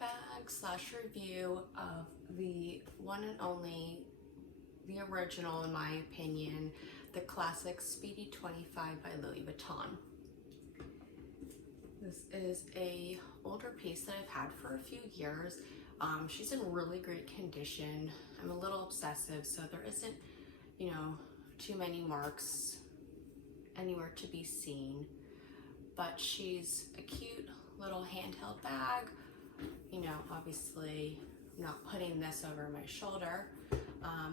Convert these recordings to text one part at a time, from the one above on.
bag slash review of the one and only, the original in my opinion, the classic Speedy 25 by Louis Vuitton. This is a older piece that I've had for a few years. She's in really great condition. I'm a little obsessive, so there isn't, you know, too many marks anywhere to be seen, but she's a cute little handheld bag. You know, obviously I'm not putting this over my shoulder,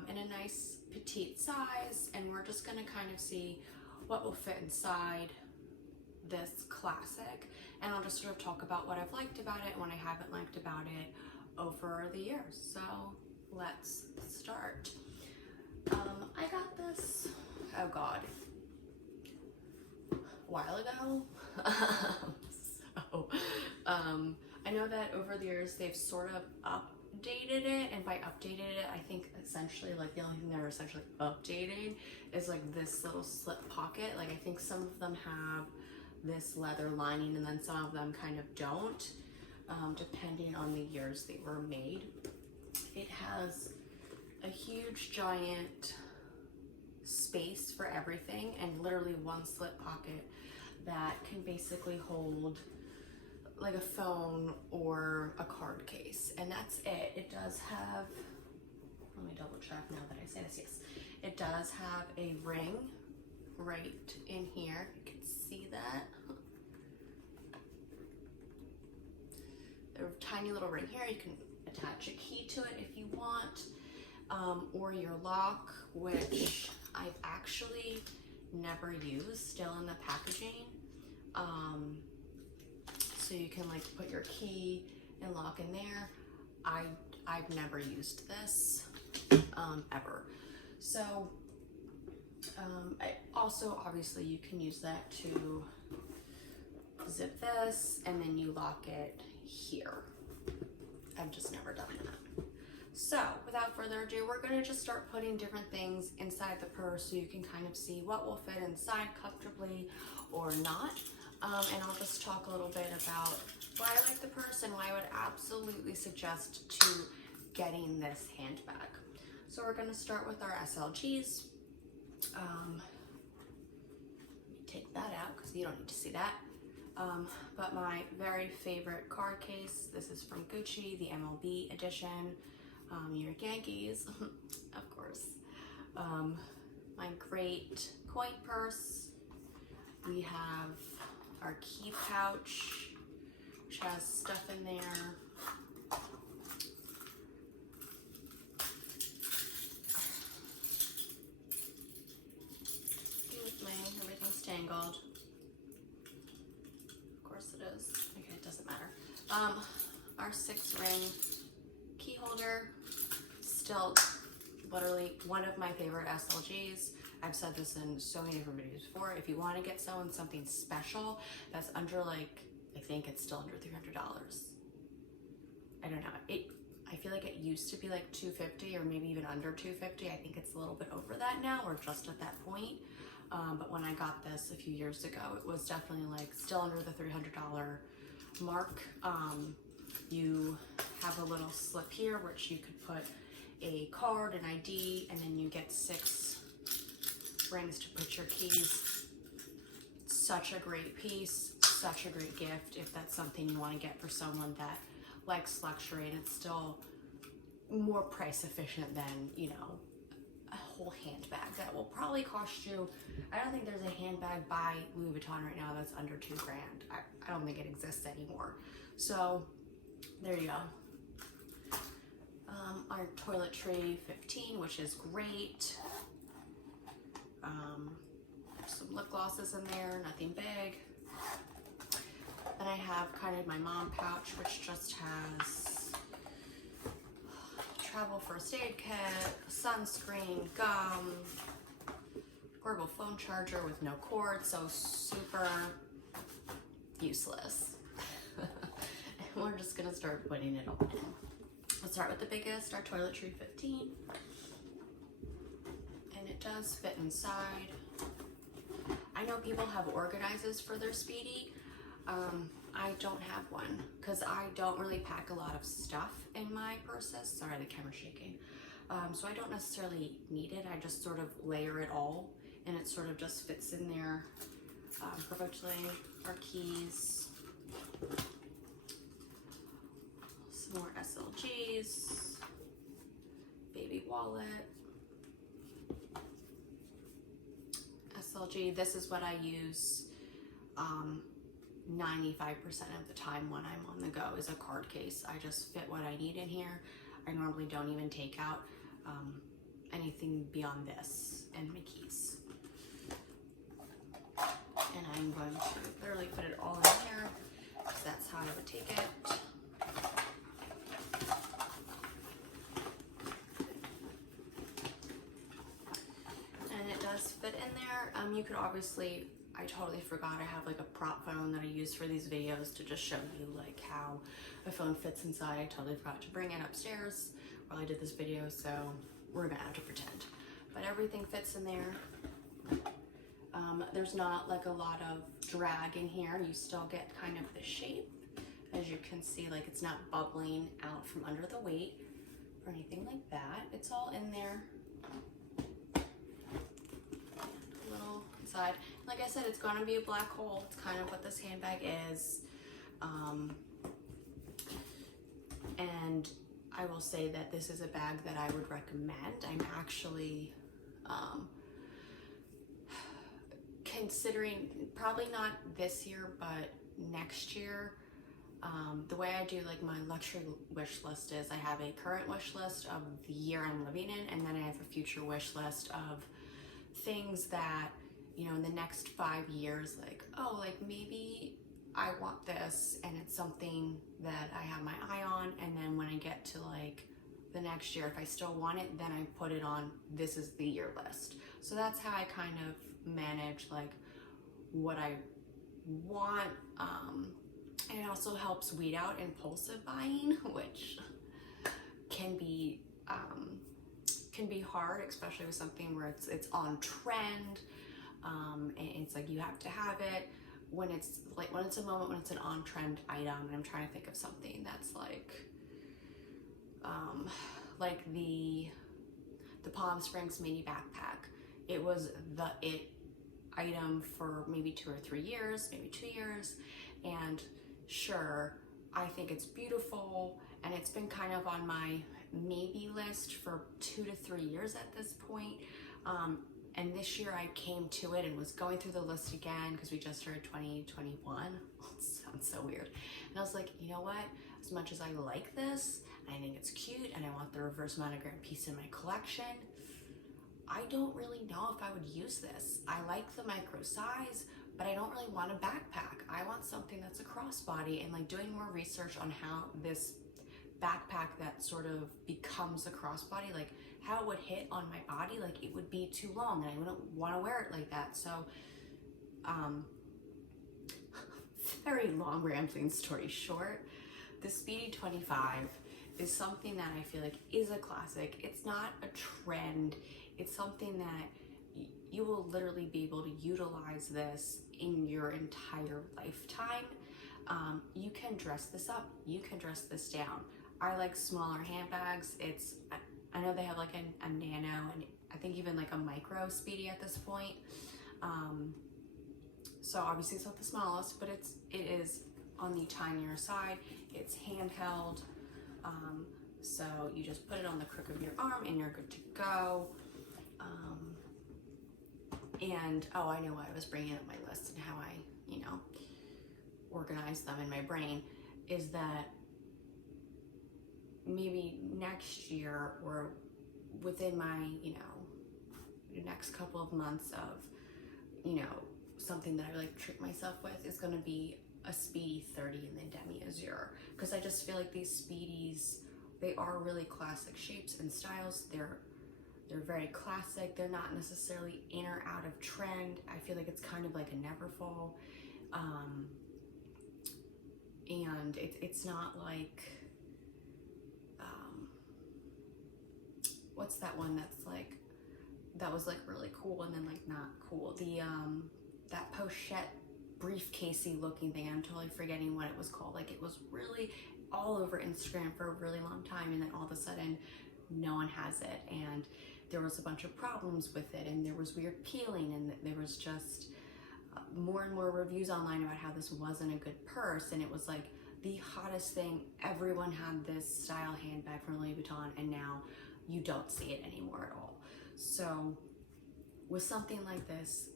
in a nice petite size, and we're just gonna kind of see what will fit inside this classic, and I'll just sort of talk about what I've liked about it and what I haven't liked about it over the years. So let's start. I got this, oh God, a while ago. I know that over the years they've sort of updated it, and by updated it, I think essentially like the only thing they're essentially updating is like this little slip pocket. Like I think some of them have this leather lining and then some of them kind of don't, depending on the years they were made. It has a huge giant space for everything and literally one slip pocket that can basically hold like a phone or a card case, and that's it. It does have, let me double check now that I say this, yes, it does have a ring right in here. You can see that. A tiny little ring here. You can attach a key to it if you want, or your lock, which I've actually never used, still in the packaging. So you can like put your key and lock in there. I've never used this ever. So also obviously you can use that to zip this and then you lock it here. I've just never done that. So without further ado, we're going to just start putting different things inside the purse so you can kind of see what will fit inside comfortably or not. And I'll just talk a little bit about why I like the purse and why I would absolutely suggest to getting this handbag. So we're going to start with our SLGs. Take that out because you don't need to see that. But my very favorite card case, this is from Gucci, the MLB edition. New York Yankees, of course. My great coin purse. We have our key pouch, which has stuff in there. Excuse me, everything's tangled. Of course it is. Okay, it doesn't matter. Our 6-ring key holder, still literally one of my favorite SLGs. I've said this in so many different videos before. If you want to get someone something special that's under, like, I think it's still under $300. I don't know. I feel like it used to be like $250 or maybe even under $250. I think it's a little bit over that now, or just at that point. But when I got this a few years ago, it was definitely like still under the $300 mark. You have a little slip here which you could put a card, an ID, and then you get 6 rings to put your keys. Such a great piece, such a great gift if that's something you want to get for someone that likes luxury, and it's still more price efficient than, you know, a whole handbag that will probably cost you, I don't think there's a handbag by Louis Vuitton right now that's under $2 grand. I don't think it exists anymore. So there you go. Our toiletry 15, which is great. Some lip glosses in there, nothing big. Then I have kind of my mom pouch, which just has travel first aid kit, sunscreen, gum, portable phone charger with no cord, so super useless. And we're just gonna start putting it all in. Let's start with the biggest, our toiletry 15. And it does fit inside. I know people have organizers for their Speedy. I don't have one because I don't really pack a lot of stuff in my purses. Sorry, the camera's shaking. So I don't necessarily need it. I just sort of layer it all and it sort of just fits in there perfectly. Our keys, some more SLGs, baby wallet, SLG. This is what I use 95% of the time when I'm on the go, is a card case. I just fit what I need in here. I normally don't even take out anything beyond this and my keys. And I'm going to literally put it all in here because that's how I would take it. And it does fit in there. You could obviously, I totally forgot I have like a prop phone that I use for these videos to just show you like how a phone fits inside. I totally forgot to bring it upstairs while I did this video, so we're gonna have to pretend. But everything fits in there. There's not like a lot of drag in here. You still get kind of the shape. As you can see, like it's not bubbling out from under the weight or anything like that. It's all in there. A little inside. Like I said, it's gonna be a black hole. It's kind of what this handbag is. And I will say that this is a bag that I would recommend. I'm actually considering, probably not this year, but next year. The way I do like my luxury wish list is I have a current wish list of the year I'm living in, and then I have a future wish list of things that, you know, in the next 5 years, like, oh, like maybe I want this and it's something that I have my eye on, and then when I get to like the next year, if I still want it, then I put it on this is the year list. So that's how I kind of manage like what I want. And it also helps weed out impulsive buying, which can be hard, especially with something where it's on trend. And it's like you have to have it when it's a moment when it's an on trend item. And I'm trying to think of something that's like the Palm Springs mini backpack. It was the it item for maybe 2 or 3 years, maybe 2 years, and sure, I think it's beautiful, and it's been kind of on my maybe list for 2 to 3 years at this point. And this year I came to it and was going through the list again because we just started 2021. It sounds so weird. And I was like, you know what? As much as I like this, and I think it's cute, and I want the reverse monogram piece in my collection, I don't really know if I would use this. I like the micro size, but I don't really want a backpack. I want something that's a crossbody, and like doing more research on how this backpack that sort of becomes a crossbody, like how it would hit on my body, like it would be too long and I wouldn't want to wear it like that. So, very long rambling story short, the Speedy 25 is something that I feel like is a classic. It's not a trend. It's something that you will literally be able to utilize this in your entire lifetime. You can dress this up, you can dress this down. I like smaller handbags. I know they have like a nano, and I think even like a micro Speedy at this point. So obviously it's not the smallest, but it is on the tinier side. It's handheld. So you just put it on the crook of your arm and you're good to go. And oh, I know why I was bringing up my list and how I, you know, organize them in my brain, is that maybe next year or within my, you know, next couple of months of, you know, something that I like trick myself with is going to be a Speedy 30 in the Demi Azure, because I just feel like these Speedies, they are really classic shapes and styles. They're very classic. They're not necessarily in or out of trend. I feel like it's kind of like a never fall. And it's not like, what's that one that's like, that was like really cool and then like not cool? The, that pochette briefcasey looking thing. I'm totally forgetting what it was called. Like, it was really all over Instagram for a really long time, and then all of a sudden no one has it, and there was a bunch of problems with it, and there was weird peeling, and there was just more and more reviews online about how this wasn't a good purse, and it was like the hottest thing. Everyone had this style handbag from Louis Vuitton, and now you don't see it anymore at all. So with something like this,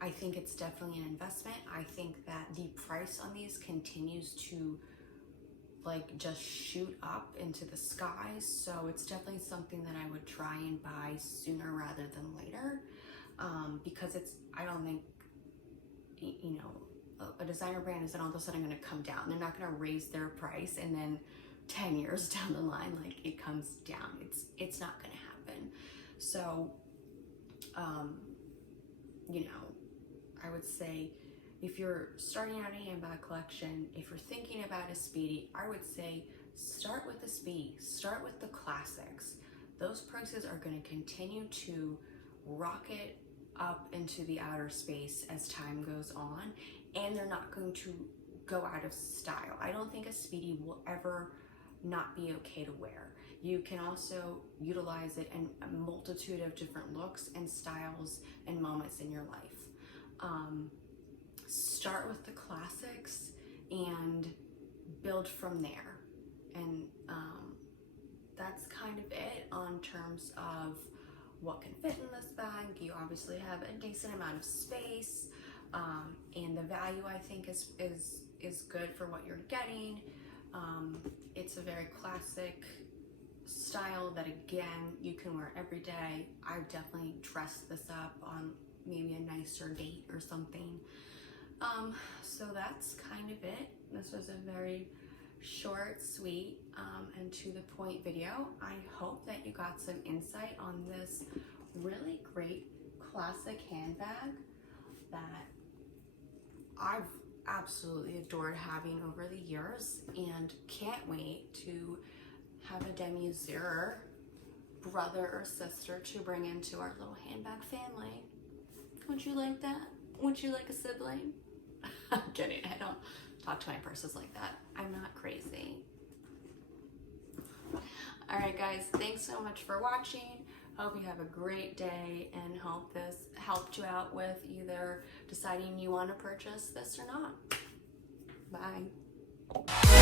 I think it's definitely an investment. I think that the price on these continues to like just shoot up into the skies. So it's definitely something that I would try and buy sooner rather than later, because I don't think, you know, a designer brand isn't all of a sudden going to come down. They're not going to raise their price and then 10 years down the line, like, it comes down. It's not going to happen. So, you know, I would say if you're starting out a handbag collection, if you're thinking about a Speedy, I would say start with the Speedy, start with the classics. Those prices are going to continue to rocket up into the outer space as time goes on, and they're not going to go out of style. I don't think a Speedy will ever not be okay to wear. You can also utilize it in a multitude of different looks and styles and moments in your life. Start with the classics and build from there. And that's kind of it on terms of what can fit in this bag. You obviously have a decent amount of space, and the value, I think, is good for what you're getting. It's a very classic style that, again, you can wear every day. I would definitely dress this up on maybe a nicer date or something. So that's kind of it. This was a very short, sweet, and to the point video. I hope that you got some insight on this really great classic handbag that I've absolutely adored having over the years, and can't wait to have a demi-sire brother or sister to bring into our little handbag family. Would you like that? Would you like a sibling? I'm kidding. I don't talk to my purses like that. I'm not crazy. All right, guys. Thanks so much for watching. Hope you have a great day, and hope this helped you out with either deciding you want to purchase this or not. Bye.